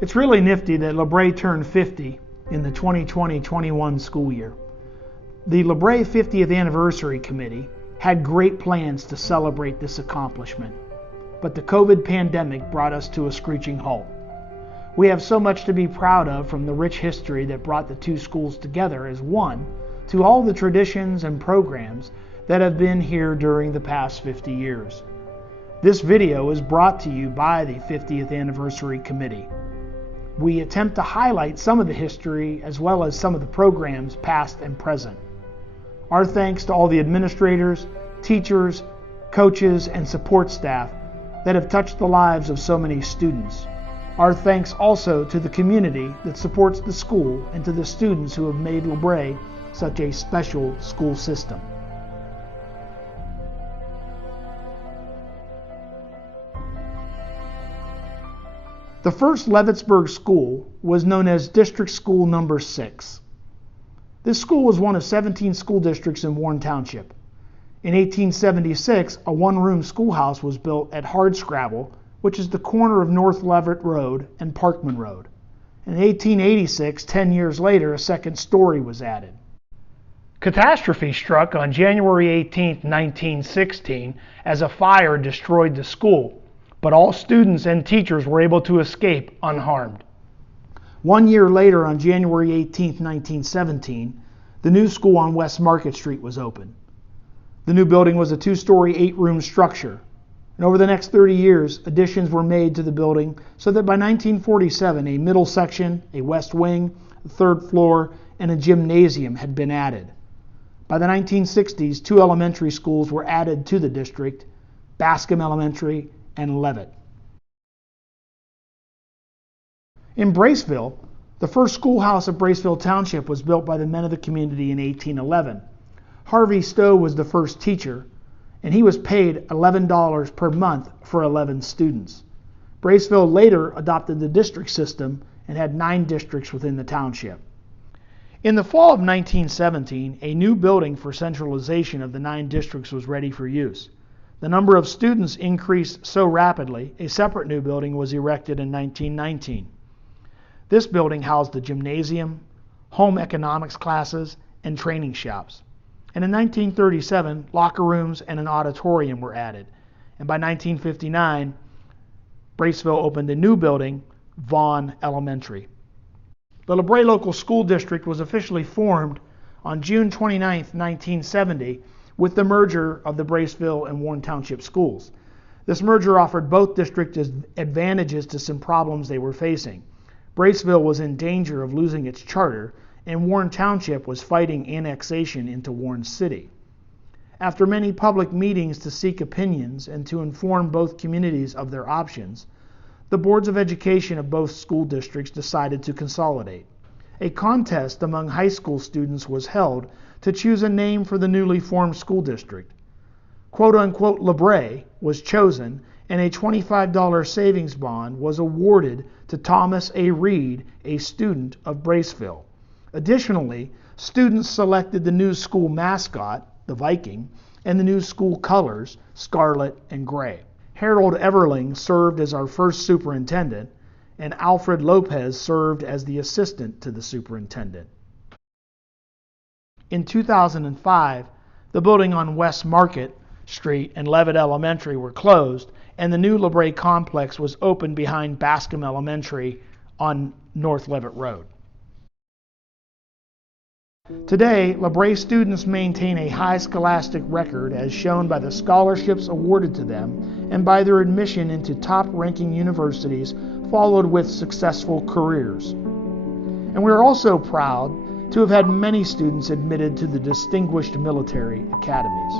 It's really nifty that LaBrae turned 50 in the 2020-21 school year. The LaBrae 50th Anniversary Committee had great plans to celebrate this accomplishment, but the COVID pandemic brought us to a screeching halt. We have so much to be proud of, from the rich history that brought the two schools together as one, to all the traditions and programs that have been here during the past 50 years. This video is brought to you by the 50th Anniversary Committee. We attempt to highlight some of the history as well as some of the programs past and present. Our thanks to all the administrators, teachers, coaches, and support staff that have touched the lives of so many students. Our thanks also to the community that supports the school and to the students who have made LaBrae such a special school system. The first Levittsburg school was known as District School Number 6. This school was one of 17 school districts in Warren Township. In 1876, a one-room schoolhouse was built at Hardscrabble, which is the corner of North Leverett Road and Parkman Road. In 1886, 10 years later, a second story was added. Catastrophe struck on January 18, 1916, as a fire destroyed the school, but all students and teachers were able to escape unharmed. 1 year later, on January 18, 1917, the new school on West Market Street was opened. The new building was a two-story, 8-room structure, and over the next 30 years, additions were made to the building so that by 1947, a middle section, a west wing, a third floor, and a gymnasium had been added. By the 1960s, 2 elementary schools were added to the district, Bascom Elementary and Levitt. In Braceville, the first schoolhouse of Braceville Township was built by the men of the community in 1811. Harvey Stowe was the first teacher, and he was paid $11 per month for 11 students. Braceville later adopted the district system and had 9 districts within the township. In the fall of 1917, a new building for centralization of the 9 districts was ready for use. The number of students increased so rapidly, a separate new building was erected in 1919. This building housed the gymnasium, home economics classes, and training shops. And in 1937, locker rooms and an auditorium were added. And by 1959, Braceville opened a new building, Vaughn Elementary. The LaBrae Local School District was officially formed on June 29, 1970, with the merger of the Braceville and Warren Township schools. This merger offered both districts advantages to some problems they were facing. Braceville was in danger of losing its charter, and Warren Township was fighting annexation into Warren City. After many public meetings to seek opinions and to inform both communities of their options, the boards of education of both school districts decided to consolidate. A contest among high school students was held to choose a name for the newly formed school district. Quote-unquote LaBrae was chosen, and a $25 savings bond was awarded to Thomas A. Reed, a student of Braceville. Additionally, students selected the new school mascot, the Viking, and the new school colors, scarlet and gray. Harold Everling served as our first superintendent, and Alfred Lopez served as the assistant to the superintendent. In 2005, the building on West Market Street and Levitt Elementary were closed, and the new LaBrae complex was opened behind Bascom Elementary on North Levitt Road. Today, LaBrae students maintain a high scholastic record as shown by the scholarships awarded to them and by their admission into top-ranking universities, followed with successful careers. And we are also proud to have had many students admitted to the distinguished military academies.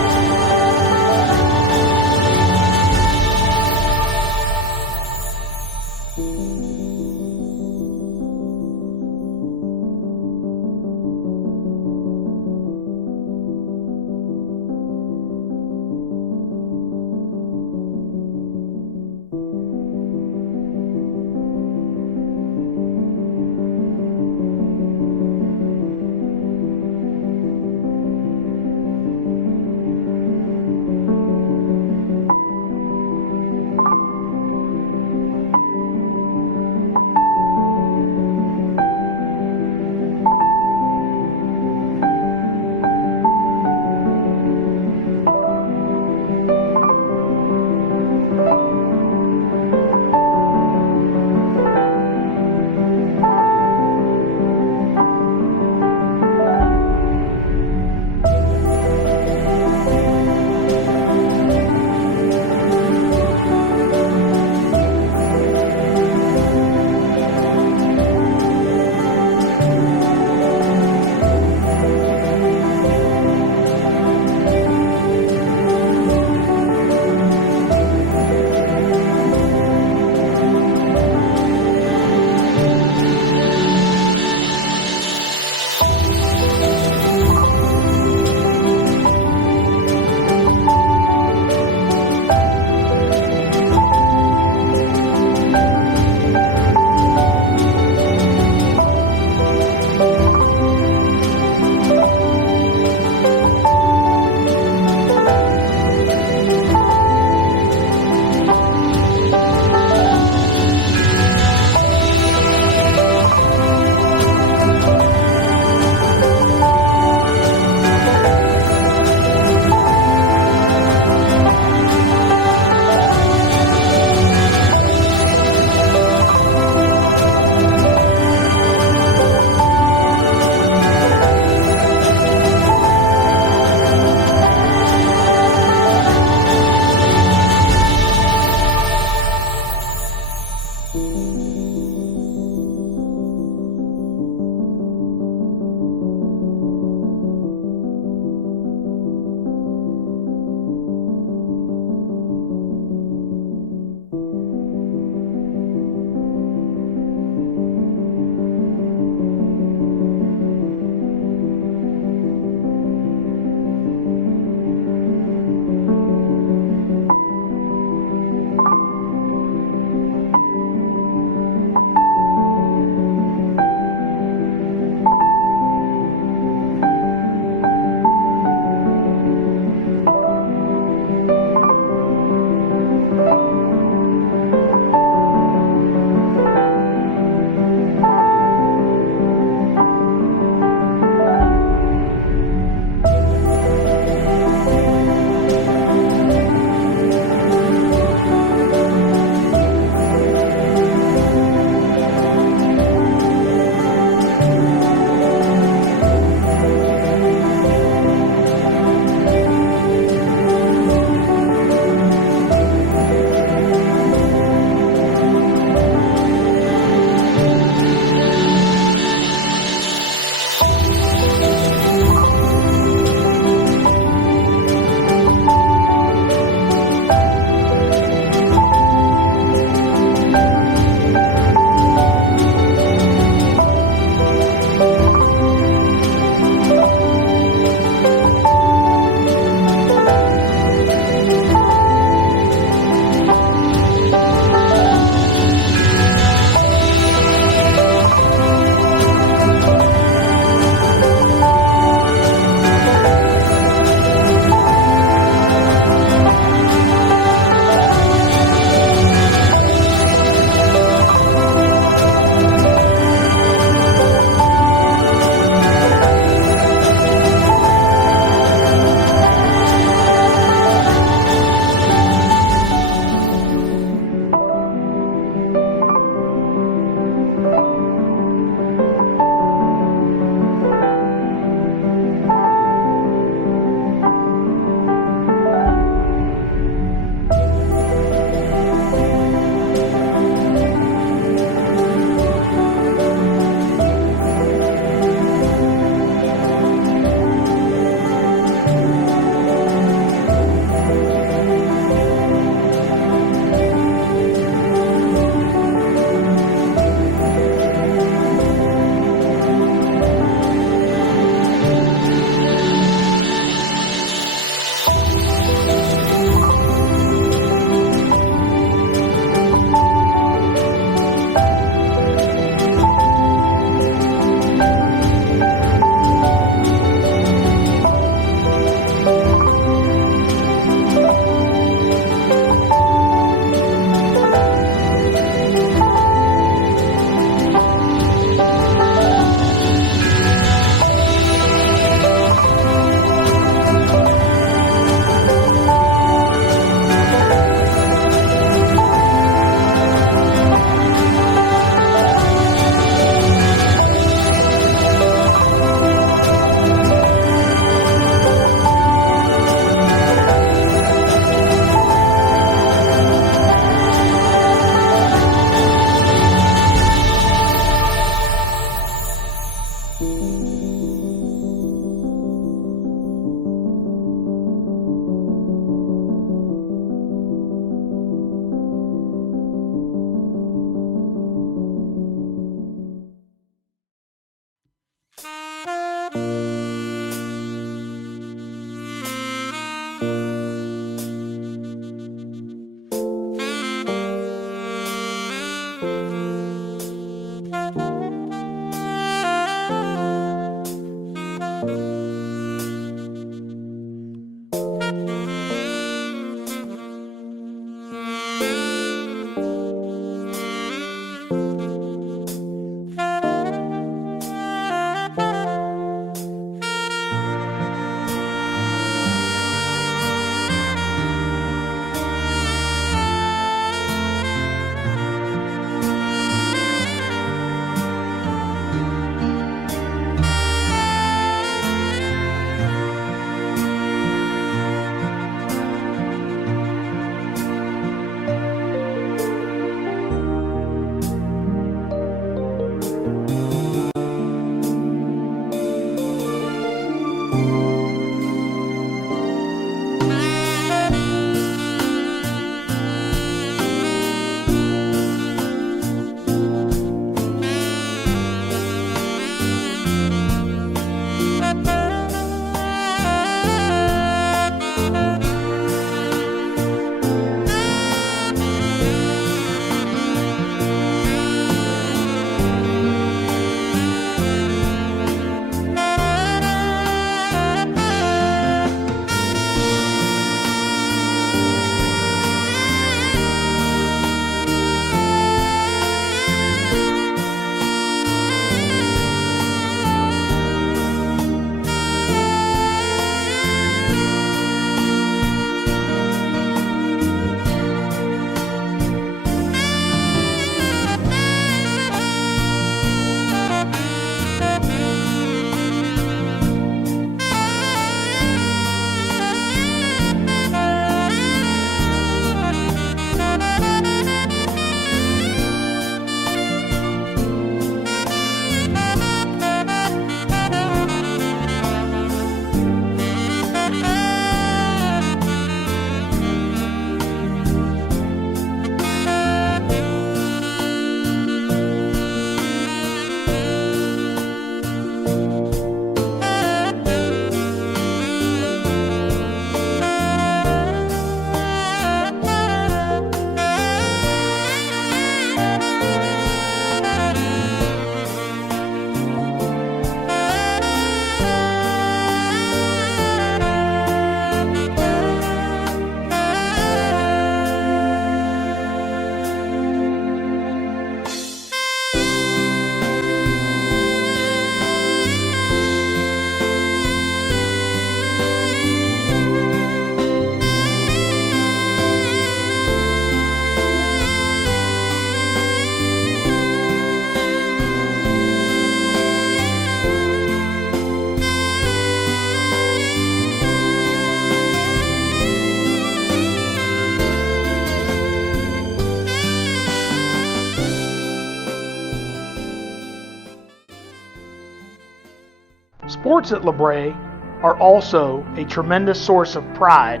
Sports at LaBrae are also a tremendous source of pride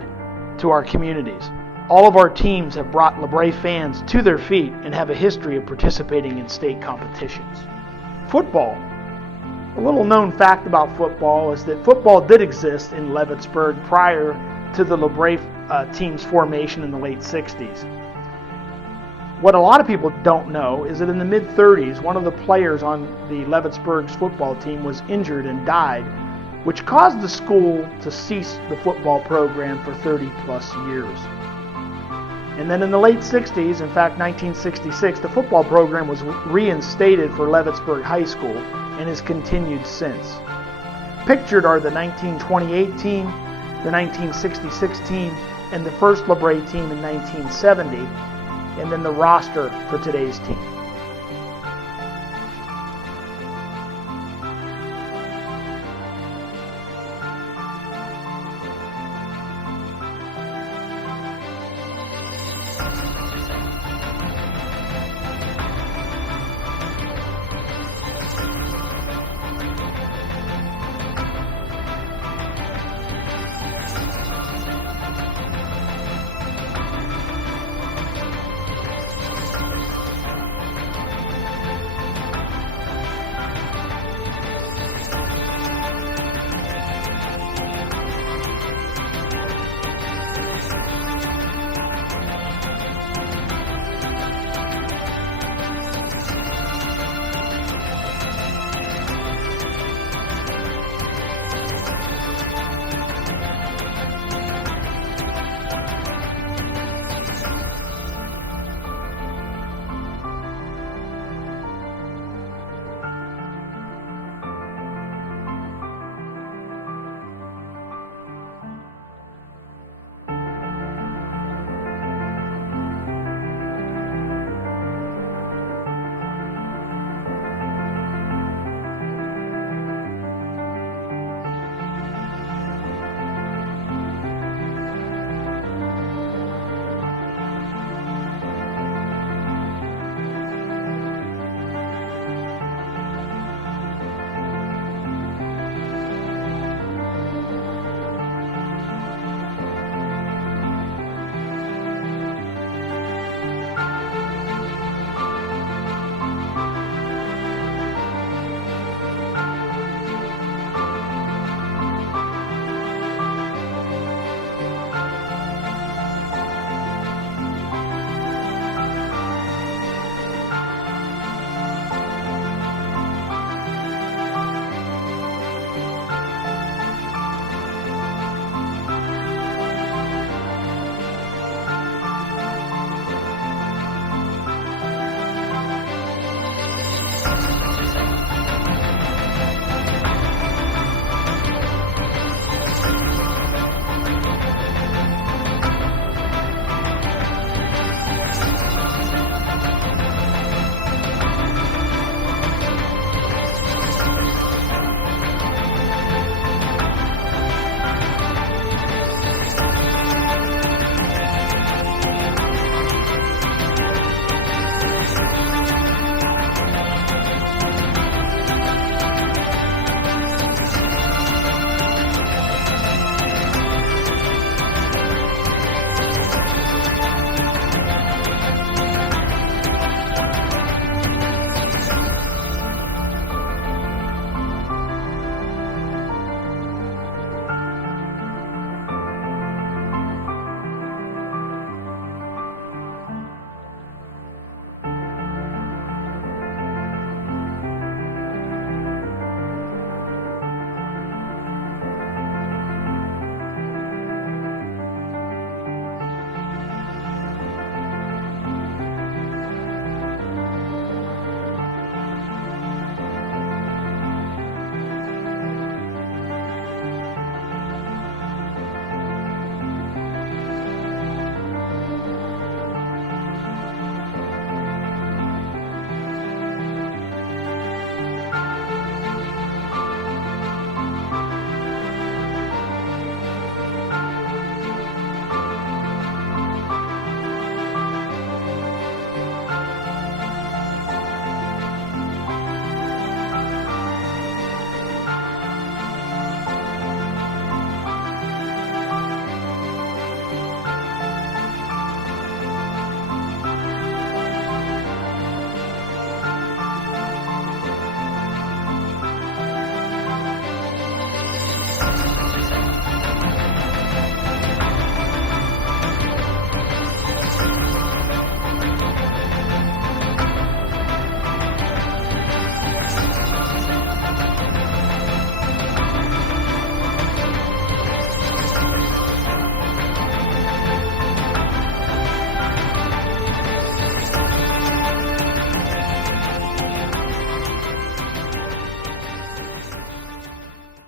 to our communities. All of our teams have brought LaBrae fans to their feet and have a history of participating in state competitions. Football. A little known fact about football is that football did exist in Leavittsburg prior to the LaBrae team's formation in the late 60s. What a lot of people don't know is that in the mid-30s, one of the players on the Leavittsburg's football team was injured and died, which caused the school to cease the football program for 30 plus years. And then in the late 60s, in fact 1966, the football program was reinstated for Leavittsburg High School and has continued since. Pictured are the 1928 team, the 1966 team, and the first LaBrae team in 1970, and then the roster for today's team.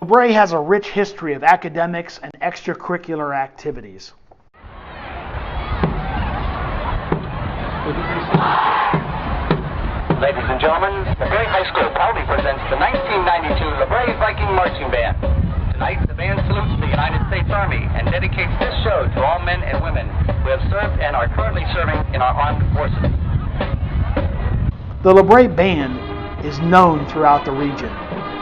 LaBrae has a rich history of academics and extracurricular activities. Ladies and gentlemen, LaBrae High School proudly presents the 1992 LaBrae Viking Marching Band. Tonight, the band salutes the United States Army and dedicates this show to all men and women who have served and are currently serving in our armed forces. The LaBrae Band is known throughout the region.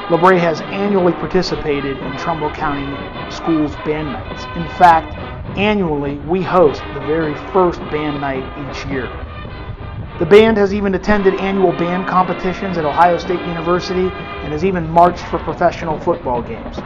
LaBrae has annually participated in Trumbull County Schools band nights. In fact, annually we host the very first band night each year. The band has even attended annual band competitions at Ohio State University and has even marched for professional football games.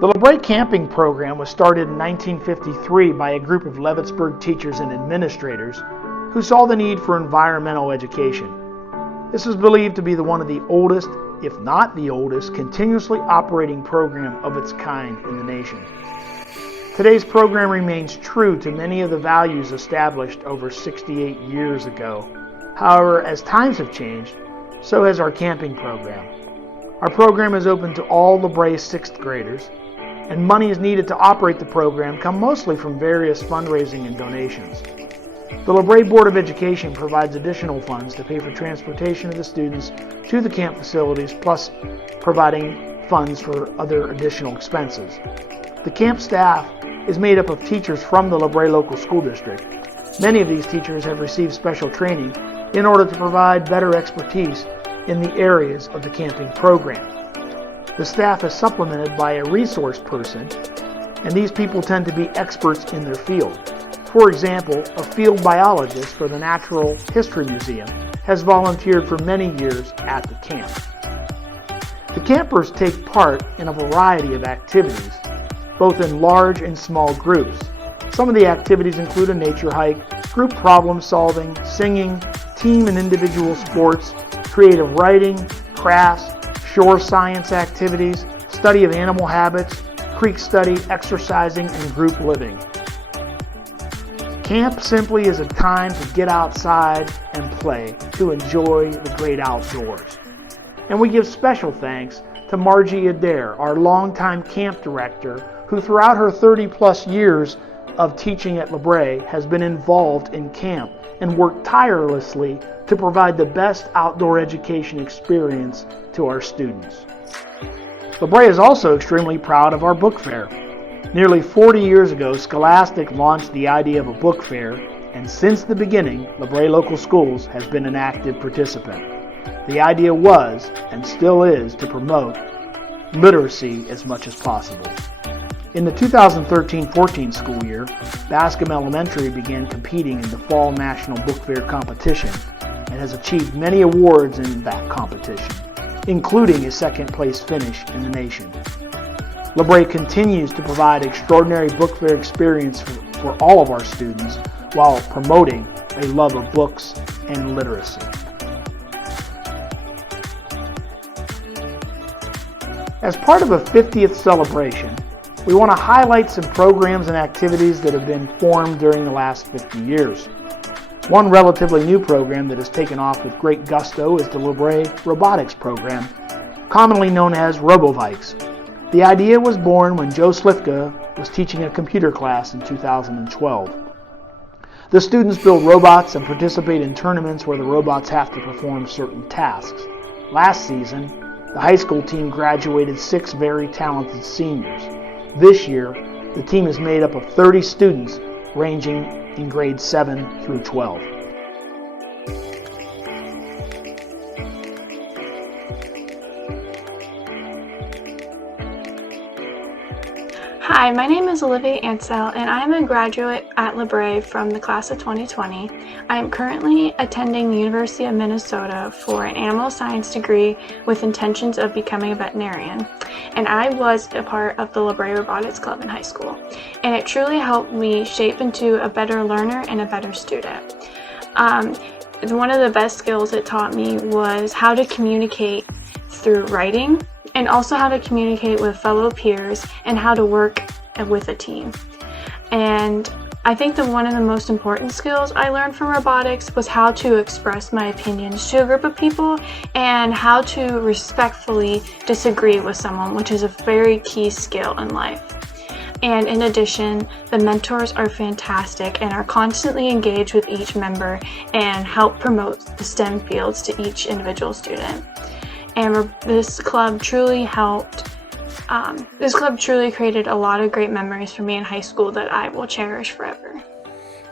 The LaBrae camping program was started in 1953 by a group of Leavittsburg teachers and administrators who saw the need for environmental education. This is believed to be one of the oldest, if not the oldest, continuously operating program of its kind in the nation. Today's program remains true to many of the values established over 68 years ago. However, as times have changed, so has our camping program. Our program is open to all LaBrae 6th graders, and money is needed to operate the program come mostly from various fundraising and donations. The LaBrae Board of Education provides additional funds to pay for transportation of the students to the camp facilities, plus providing funds for other additional expenses. The camp staff is made up of teachers from the LaBrae Local School District. Many of these teachers have received special training in order to provide better expertise in the areas of the camping program. The staff is supplemented by a resource person, and these people tend to be experts in their field. For example, a field biologist for the Natural History Museum has volunteered for many years at the camp. The campers take part in a variety of activities, both in large and small groups. Some of the activities include a nature hike, group problem solving, singing, team and individual sports, creative writing, crafts, shore science activities, study of animal habits, creek study, exercising, and group living. Camp simply is a time to get outside and play, to enjoy the great outdoors. And we give special thanks to Margie Adair, our longtime camp director, who throughout her 30-plus years of teaching at LaBrae has been involved in camp and worked tirelessly to provide the best outdoor education experience to our students. LaBrae is also extremely proud of our book fair. Nearly 40 years ago, Scholastic launched the idea of a book fair, and since the beginning, LaBrae Local Schools has been an active participant. The idea was, and still is, to promote literacy as much as possible. In the 2013-14 school year, Bascom Elementary began competing in the Fall National Book Fair competition and has achieved many awards in that competition, including a second-place finish in the nation. LaBrae continues to provide extraordinary book fair experience for all of our students while promoting a love of books and literacy. As part of a 50th celebration, we want to highlight some programs and activities that have been formed during the last 50 years. One relatively new program that has taken off with great gusto is the LaBrae Robotics program, commonly known as RoboVikes. The idea was born when Joe Slifka was teaching a computer class in 2012. The students build robots and participate in tournaments where the robots have to perform certain tasks. Last season, the high school team graduated 6 very talented seniors. This year, the team is made up of 30 students ranging in grades 7 through 12. Hi, my name is Olivia Ansell, and I am a graduate at LaBrae from the class of 2020. I am currently attending the University of Minnesota for an animal science degree with intentions of becoming a veterinarian. And I was a part of the LaBrae Robotics Club in high school, and it truly helped me shape into a better learner and a better student. One of the best skills it taught me was how to communicate through writing, and also how to communicate with fellow peers and how to work with a team. And I think that one of the most important skills I learned from robotics was how to express my opinions to a group of people and how to respectfully disagree with someone, which is a very key skill in life. And in addition, the mentors are fantastic and are constantly engaged with each member and help promote the STEM fields to each individual student. And this club truly created a lot of great memories for me in high school that I will cherish forever.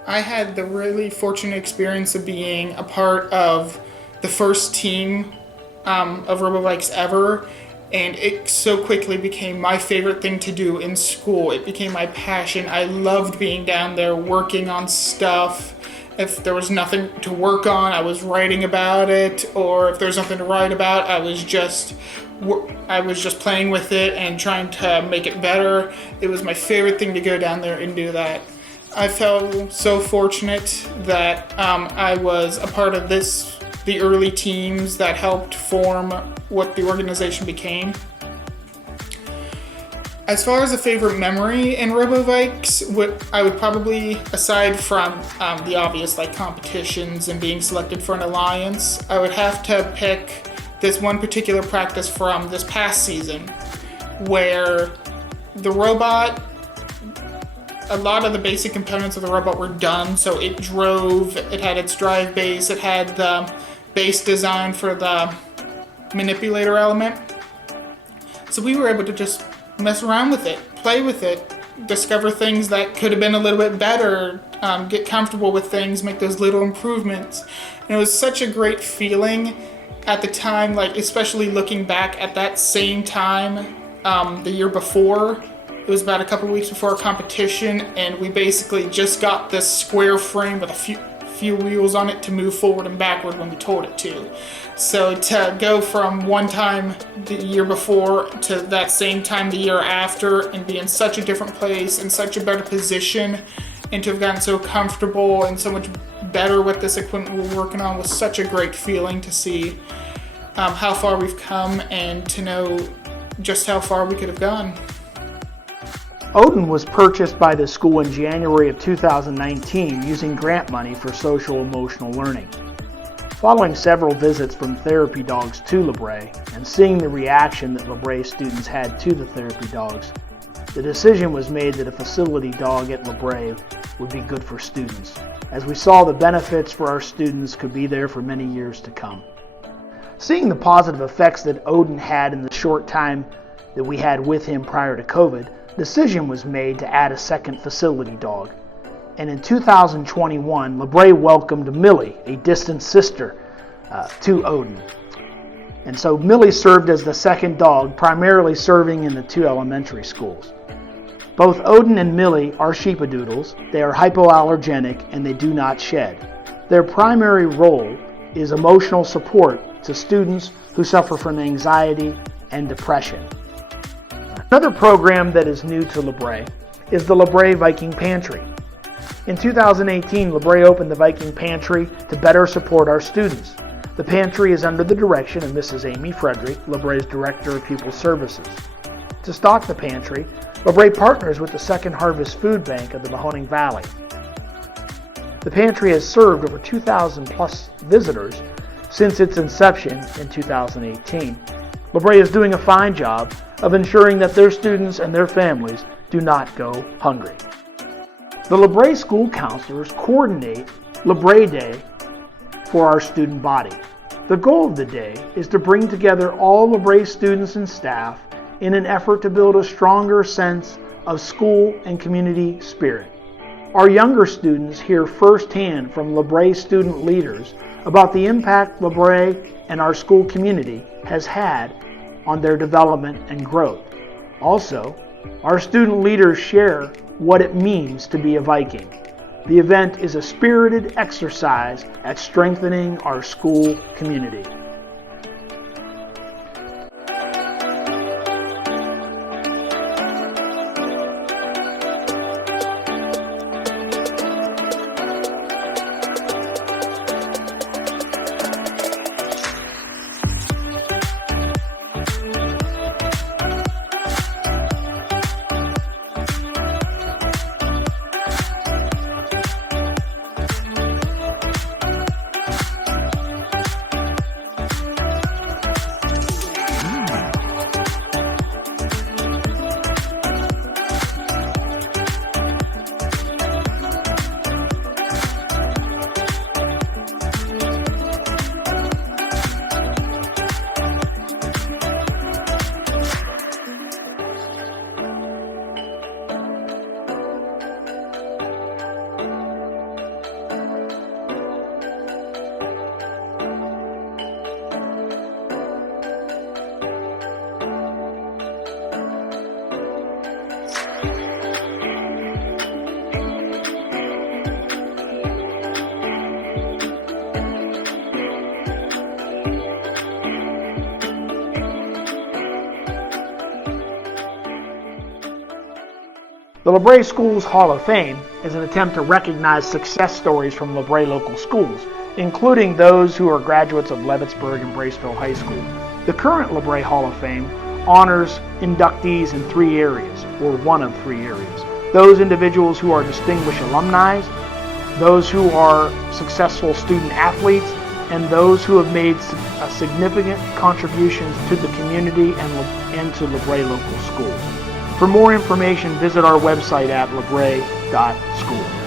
I had the really fortunate experience of being a part of the first team of RoboVikes ever, and it so quickly became my favorite thing to do in school. It became my passion. I loved being down there working on stuff. If there was nothing to work on, I was writing about it, or if there was nothing to write about, I was just playing with it and trying to make it better. It was my favorite thing to go down there and do that. I felt so fortunate that I was a part of the early teams that helped form what the organization became. As far as a favorite memory in RoboVikes, I would probably, aside from the obvious like competitions and being selected for an alliance, I would have to pick this one particular practice from this past season where the robot, a lot of the basic components of the robot were done. So it drove, it had its drive base, it had the base design for the manipulator element. So we were able to just mess around with it, play with it, discover things that could have been a little bit better, get comfortable with things, make those little improvements. And it was such a great feeling at the time, like especially looking back at that same time the year before. It was about a couple weeks before our competition, and we basically just got this square frame with a few wheels on it to move forward and backward when we told it to. So to go from one time the year before to that same time the year after and be in such a different place, in such a better position, and to have gotten so comfortable and so much better with this equipment we're working on was such a great feeling to see how far we've come and to know just how far we could have gone. Odin was purchased by the school in January of 2019 using grant money for social emotional learning. Following several visits from therapy dogs to LaBrae and seeing the reaction that LaBrae students had to the therapy dogs, the decision was made that a facility dog at LaBrae would be good for students, as we saw the benefits for our students could be there for many years to come. Seeing the positive effects that Odin had in the short time that we had with him prior to COVID, decision was made to add a second facility dog. And in 2021, LaBrae welcomed Millie, a distant sister, to Odin. And so Millie served as the second dog, primarily serving in the 2 elementary schools. Both Odin and Millie are sheepadoodles. They are hypoallergenic and they do not shed. Their primary role is emotional support to students who suffer from anxiety and depression. Another program that is new to LaBrae is the LaBrae Viking Pantry. In 2018, LaBrae opened the Viking Pantry to better support our students. The pantry is under the direction of Mrs. Amy Frederick, LaBrae's Director of Pupil Services. To stock the pantry, LaBrae partners with the Second Harvest Food Bank of the Mahoning Valley. The pantry has served over 2,000 plus visitors since its inception in 2018. LaBrae is doing a fine job of ensuring that their students and their families do not go hungry. The LaBrae school counselors coordinate LaBrae Day for our student body. The goal of the day is to bring together all LaBrae students and staff in an effort to build a stronger sense of school and community spirit. Our younger students hear firsthand from LaBrae student leaders about the impact LaBrae and our school community has had on their development and growth. Also, our student leaders share what it means to be a Viking. The event is a spirited exercise at strengthening our school community. The LaBrae Schools Hall of Fame is an attempt to recognize success stories from LaBrae Local Schools, including those who are graduates of Leavittsburg and Braceville High School. The current LaBrae Hall of Fame honors inductees in three areas, or one of three areas. Those individuals who are distinguished alumni, those who are successful student athletes, and those who have made significant contributions to the community and to LaBrae Local Schools. For more information, visit our website at labrae.school.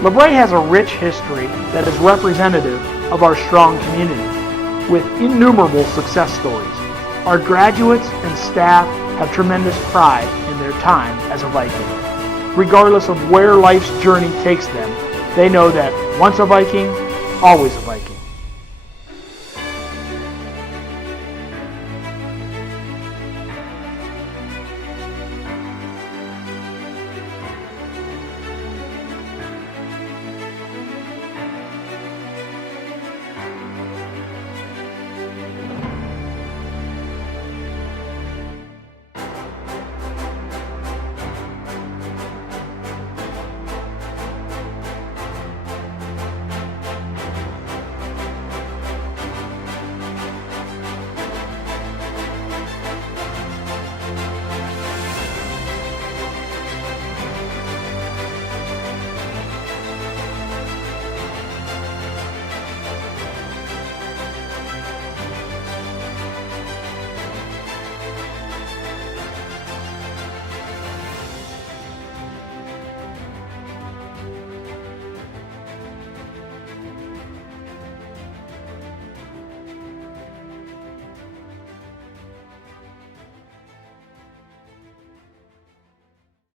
LaBrae has a rich history that is representative of our strong community, with innumerable success stories. Our graduates and staff have tremendous pride in their time as a Viking. Regardless of where life's journey takes them, they know that once a Viking, always a Viking.